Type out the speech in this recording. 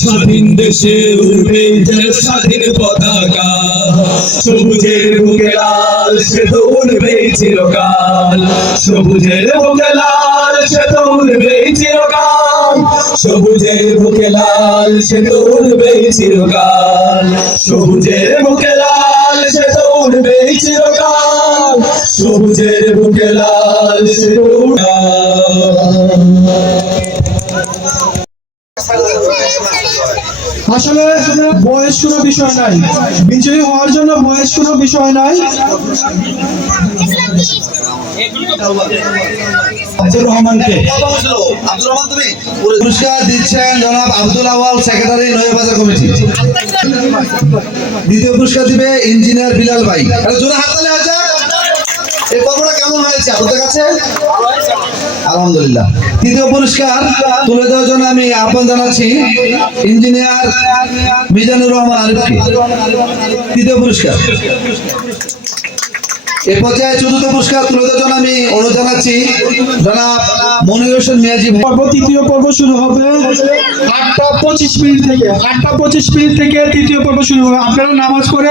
স্বাধীন দেশে উড়বে যে স্বাধীন পতাকা, সবুজের বুকে লাল সে তো উড়বে চিরকাল, সবুজের বুকে লাল সে তো উড়বে চিরকাল, সবুজের বুকে লাল সে তো উড়বে চিরকাল, সবুজের বুকে লাল সে তো উড়বে চিরকাল, সবুজের বুকে লাল সে তো আসলে বয়স কোনো বিষয় নাই, বিজয়ী হওয়ার জন্য বয়স কোনো বিষয় নাই। আব্দুর রহমানকে পুরস্কার দিচ্ছেন জনাব আব্দুল আওয়াল, সেক্রেটারি নয়াবাজার কমিটি। দ্বিতীয় পুরস্কার দিবে ইঞ্জিনিয়ার বিলাল ভাই। জোরে হাততালি হয়ে যাক। এই পর্বটা কেমন হয়েছে আপনাদের কাছে? আলহামদুলিল্লাহ। তৃতীয় পুরস্কার তুলে দেওয়ার জন্য আমি আহ্বান জানাচ্ছি ইঞ্জিনিয়ার মিজানুর রহমান আরিফকে। তৃতীয় পুরস্কার। এই পর্যায়ে চতুর্থ পুরস্কার তুলে দেওয়ার জন্য আমি অনুরোধ জানাচ্ছি জনাব মনির হোসেন মিয়াজি। তৃতীয় পর্ব শুরু হবে 8:25 থেকে। 8:25 থেকে তৃতীয় পর্ব শুরু হবে। আপনারা নামাজ পড়ে